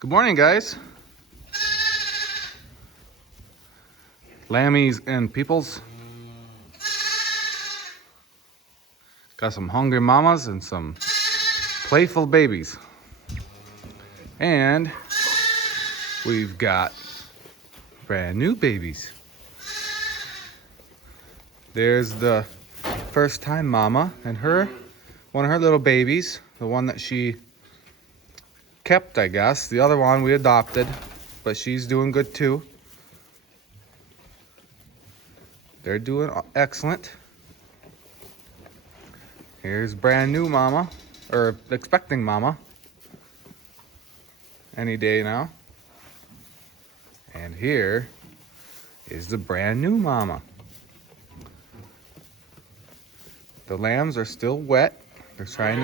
Good morning, guys. Lammies and peoples. Got some hungry mamas and some playful babies. And we've got brand new babies. There's the first time mama and one of her little babies, the one that she kept, I guess. The other one we adopted, but she's doing good too. They're doing excellent. Here's brand new mama, or expecting mama, any day now. And here is the brand new mama. The lambs are still wet. They're trying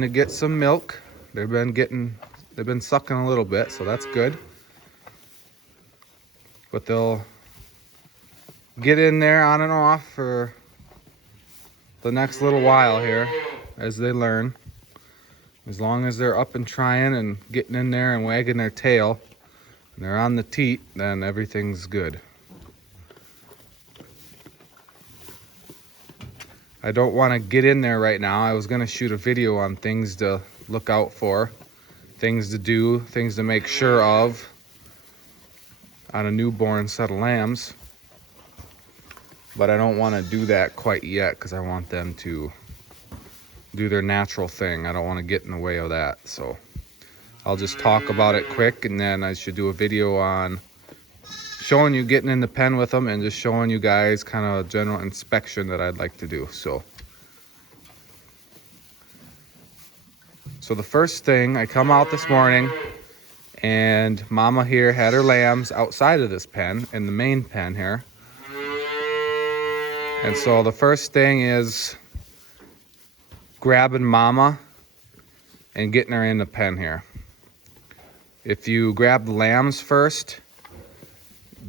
to get some milk. They've been sucking a little bit, so that's good. But they'll get in there on and off for the next little while here as they learn. As long as they're up and trying and getting in there and wagging their tail and they're on the teat, then everything's good. I don't want to get in there right now. I was going to shoot a video on things to look out for, things to do, things to make sure of on a newborn set of lambs. But I don't want to do that quite yet because I want them to do their natural thing. I don't want to get in the way of that. So I'll just talk about it quick, and then I should do a video on showing you getting in the pen with them and just showing you guys kind of a general inspection that I'd like to do. So the first thing, I come out this morning and mama here had her lambs outside of this pen, in the main pen here. And so the first thing is grabbing mama and getting her in the pen here. If you grab the lambs first,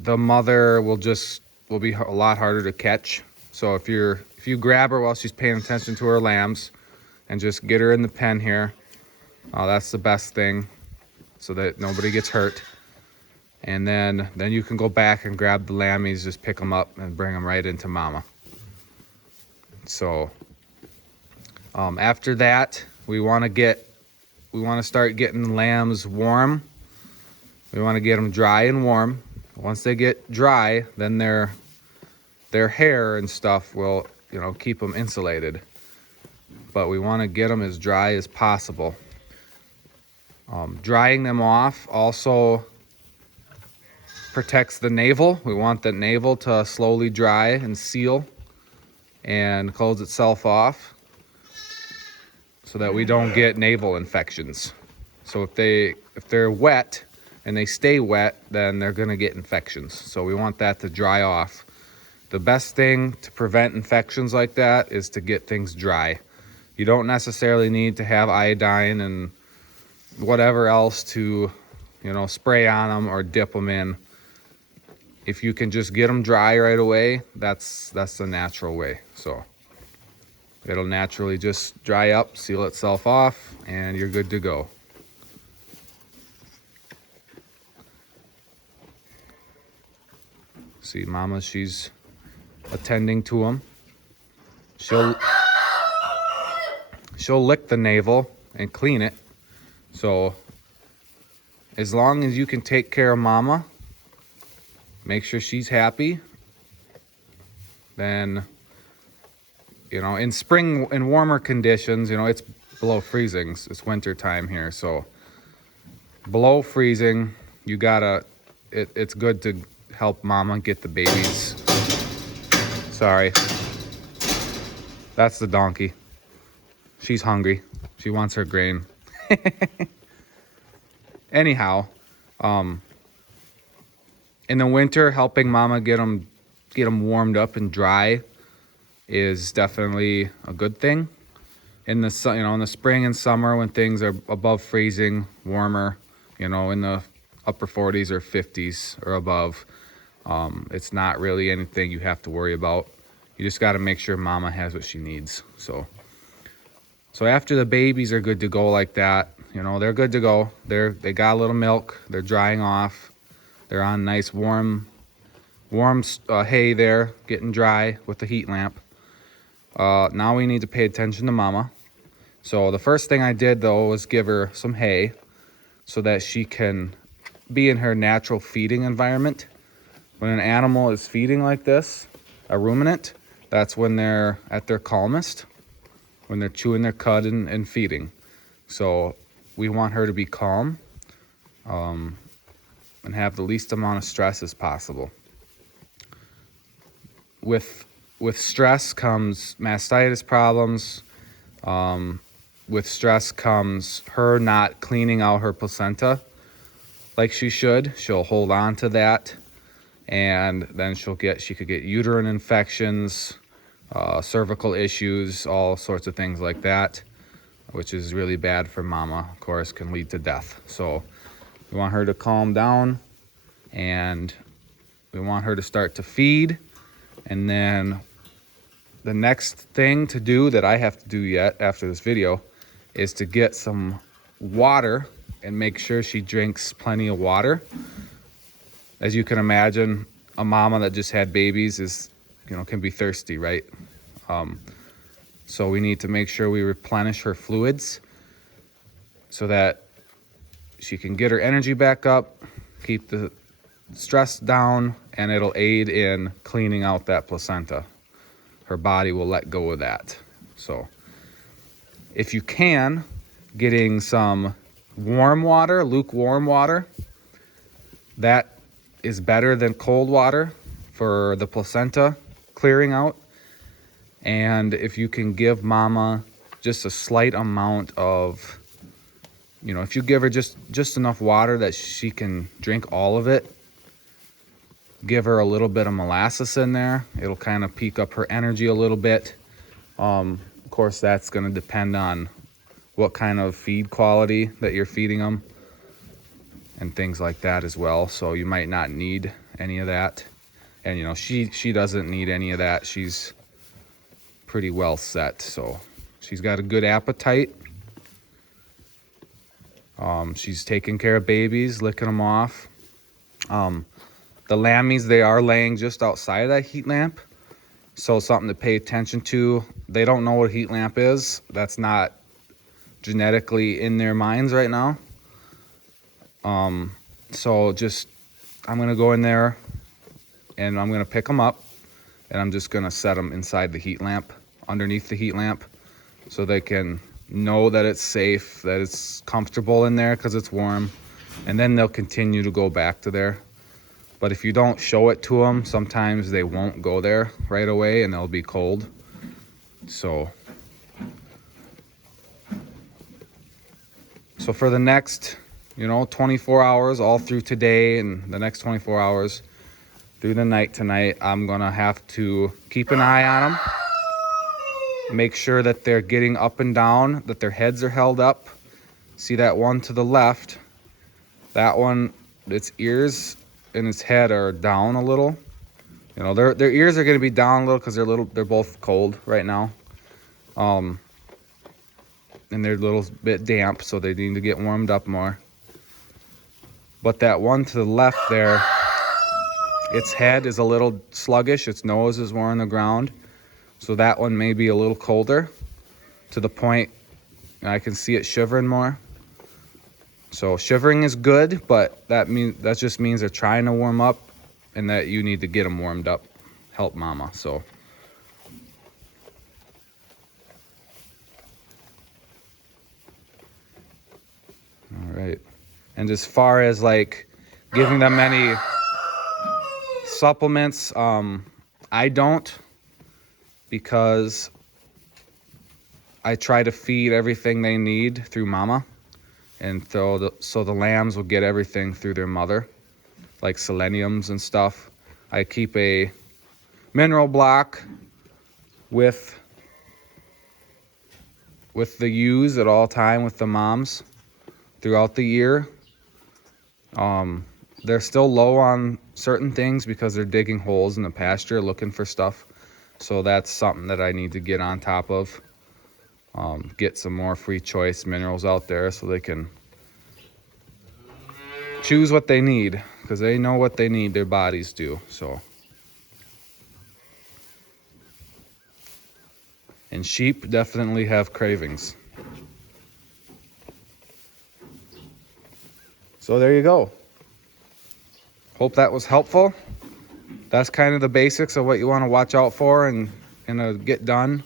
the mother will be a lot harder to catch. So if you grab her while she's paying attention to her lambs and just get her in the pen here, that's the best thing so that nobody gets hurt. And then you can go back and grab the lammies, just pick them up and bring them right into mama. So after that, we want to start getting the lambs warm. We want to get them dry and warm. Once they get dry, then their hair and stuff will, keep them insulated. But we want to get them as dry as possible. Drying them off also protects the navel. We want the navel to slowly dry and seal and close itself off so that we don't get navel infections. So if they're wet and they stay wet, then they're going to get infections. So we want that to dry off. The best thing to prevent infections like that is to get things dry. You don't necessarily need to have iodine and whatever else to, spray on them or dip them in. If you can just get them dry right away, that's the natural way. So it'll naturally just dry up, seal itself off, and you're good to go. See, mama, she's attending to them. She'll lick the navel and clean it. So as long as you can take care of mama, make sure she's happy, then, in spring, in warmer conditions, it's below freezing. It's winter time here. So below freezing, it's good to help mama get the babies. Sorry. That's the donkey. She's hungry. She wants her grain. Anyhow, in the winter, helping mama get them warmed up and dry is definitely a good thing. In the in the spring and summer when things are above freezing, warmer, in the upper 40s or 50s or above, it's not really anything you have to worry about. You just got to make sure mama has what she needs. So after the babies are good to go like that, You know, they're good to go. They got a little milk. They're drying off. They're on nice warm hay there, getting dry with the heat lamp. Now we need to pay attention to Mama. So the first thing I did though was give her some hay so that she can be in her natural feeding environment. When an animal is feeding like this, a ruminant, that's when they're at their calmest, when they're chewing their cud and feeding. So we want her to be calm and have the least amount of stress as possible. With stress comes mastitis problems. With stress comes her not cleaning out her placenta like she should. She'll hold on to that, and then she could get uterine infections, cervical issues, all sorts of things like that, which is really bad for Mama. Of course, can lead to death. So we want her to calm down, and we want her to start to feed. And then the next thing to do that I have to do yet after this video is to get some water and make sure she drinks plenty of water. As you can imagine, a mama that just had babies is, can be thirsty, right? So we need to make sure we replenish her fluids so that she can get her energy back up, keep the stress down, and it'll aid in cleaning out that placenta. Her body will let go of that. So if you can, getting some warm water, lukewarm water, that is better than cold water for the placenta clearing out. And if you can give Mama just a slight amount of, if you give her just enough water that she can drink all of it, give her a little bit of molasses in there, it'll kind of peak up her energy a little bit. Of course, that's going to depend on what kind of feed quality that you're feeding them and things like that as well. So you might not need any of that. And she doesn't need any of that. She's pretty well set. So she's got a good appetite. She's taking care of babies, licking them off. The lammies, they are laying just outside of that heat lamp. So something to pay attention to. They don't know what a heat lamp is. That's not genetically in their minds right now. So I'm going to go in there and I'm going to pick them up, and I'm just going to set them inside the heat lamp, underneath the heat lamp, so they can know that it's safe, that it's comfortable in there because it's warm, and then they'll continue to go back to there. But if you don't show it to them, sometimes they won't go there right away and they'll be cold. So for the next, 24 hours, all through today and the next 24 hours through the night tonight, I'm going to have to keep an eye on them. Make sure that they're getting up and down, that their heads are held up. See that one to the left? That one, its ears and its head are down a little. Their ears are going to be down a little because they're both cold right now. And they're a little bit damp, so they need to get warmed up more. But that one to the left there, its head is a little sluggish. Its nose is more on the ground. So that one may be a little colder to the point I can see it shivering more. So shivering is good, but that just means they're trying to warm up, and that you need to get them warmed up. Help Mama. So all right. And as far as giving them any supplements, I don't, because I try to feed everything they need through Mama. And so the lambs will get everything through their mother, like seleniums and stuff. I keep a mineral block with the ewes at all time with the moms throughout the year. They're still low on certain things because they're digging holes in the pasture looking for stuff. So that's something that I need to get on top of. get some more free choice minerals out there so they can choose what they need, because they know what they need, their bodies do. So, and sheep definitely have cravings. So there you go. Hope that was helpful. That's kind of the basics of what you want to watch out for and get done.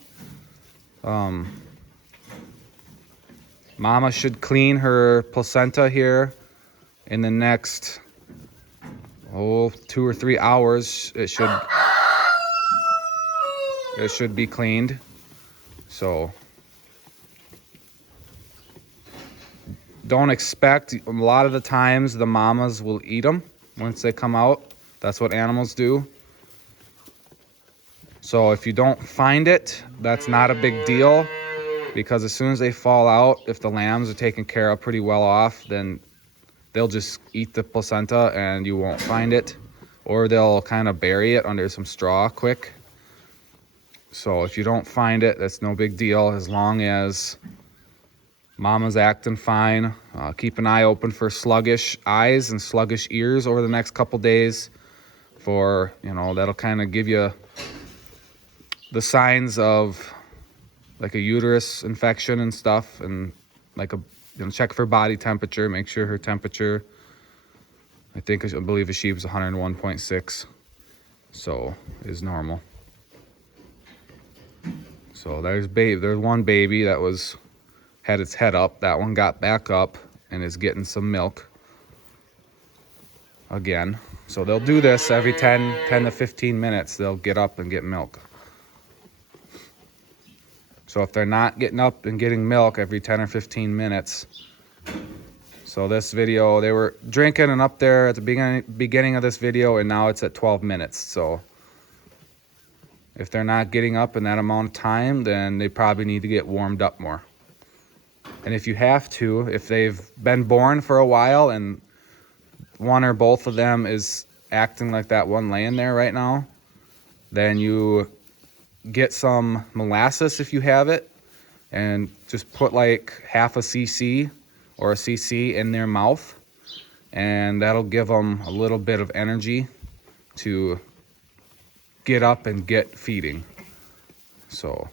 Mama should clean her placenta here in the next 2 or 3 hours. It should be cleaned. So don't expect, a lot of the times the mamas will eat them once they come out. That's what animals do. So if you don't find it, that's not a big deal, because as soon as they fall out, if the lambs are taken care of pretty well off, then they'll just eat the placenta and you won't find it, or they'll kind of bury it under some straw quick. So if you don't find it, that's no big deal, as long as mama's acting fine. Keep an eye open for sluggish eyes and sluggish ears over the next couple days, for, that'll kind of give you the signs of like a uterus infection and stuff, and like check for body temperature, make sure her temperature, I believe a sheep's 101.6, so is normal. So there's one baby that had its head up. That one got back up and is getting some milk again. So they'll do this every 10 to 15 minutes. They'll get up and get milk. So if they're not getting up and getting milk every 10 or 15 minutes, so this video, they were drinking and up there at the beginning of this video, and now it's at 12 minutes. So if they're not getting up in that amount of time, then they probably need to get warmed up more. And if you have to, if they've been born for a while and one or both of them is acting like that one laying there right now, then you get some molasses if you have it, and just put like half a cc or a cc in their mouth, and that'll give them a little bit of energy to get up and get feeding. So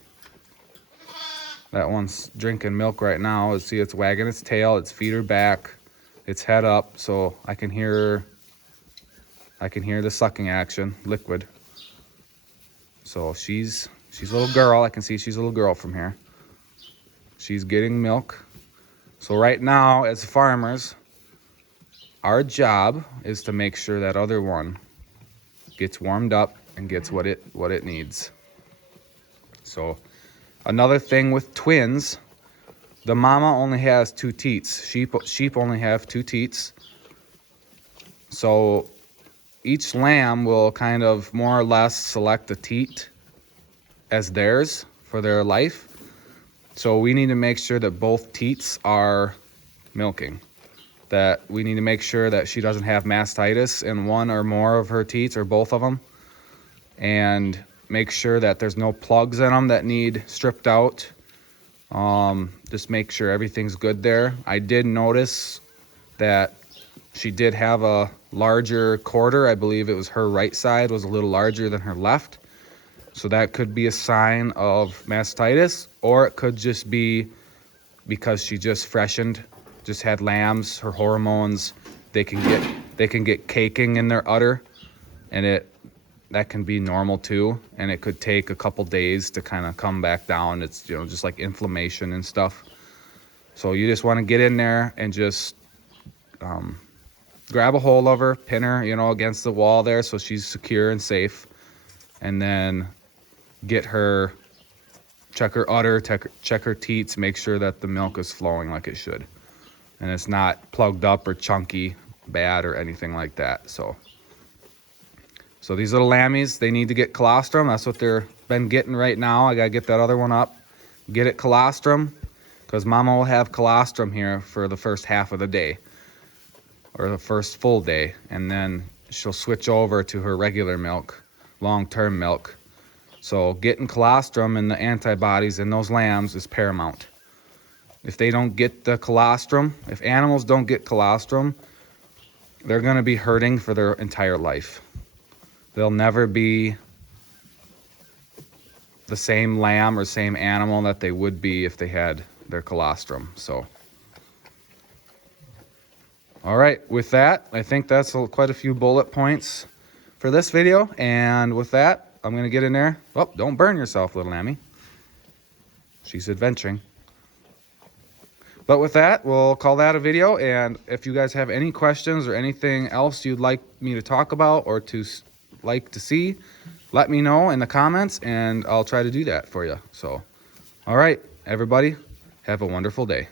that one's drinking milk right now. See, it's wagging its tail, its feet are back, its head up, so I can hear the sucking action, liquid. So she's a little girl. I can see she's a little girl from here. She's getting milk. So right now, as farmers, our job is to make sure that other one gets warmed up and gets what it needs. So another thing with twins, the mama only has 2 teats. Sheep only have 2 teats. So each lamb will kind of more or less select a teat as theirs for their life. So we need to make sure that both teats are milking. That we need to make sure that she doesn't have mastitis in one or more of her teats, or both of them. And make sure that there's no plugs in them that need stripped out. Just make sure everything's good there. I did notice that she did have a larger quarter. I believe it was her right side was a little larger than her left. So that could be a sign of mastitis, or it could just be because she just freshened, just had lambs, her hormones, they can get caking in their udder, and that can be normal too, and it could take a couple days to kind of come back down. It's just like inflammation and stuff. So you just want to get in there and just grab a hold of her, pin her, against the wall there so she's secure and safe, and then get her, check her udder, check her teats, make sure that the milk is flowing like it should, and it's not plugged up or chunky, bad, or anything like that. So these little lammies, they need to get colostrum. That's what they're been getting right now. I gotta get that other one up, get it colostrum, because mama will have colostrum here for the first half of the day, or the first full day, and then she'll switch over to her regular milk, long-term milk. So getting colostrum and the antibodies in those lambs is paramount. If they don't get the colostrum, if animals don't get colostrum, they're going to be hurting for their entire life. They'll never be the same lamb or same animal that they would be if they had their colostrum. So, all right, with that, I think that's quite a few bullet points for this video. And with that, I'm going to get in there. Oh, don't burn yourself, little Lammy. She's adventuring. But with that, we'll call that a video. And if you guys have any questions or anything else you'd like me to talk about or to like to see, let me know in the comments and I'll try to do that for you. So, all right, everybody, have a wonderful day.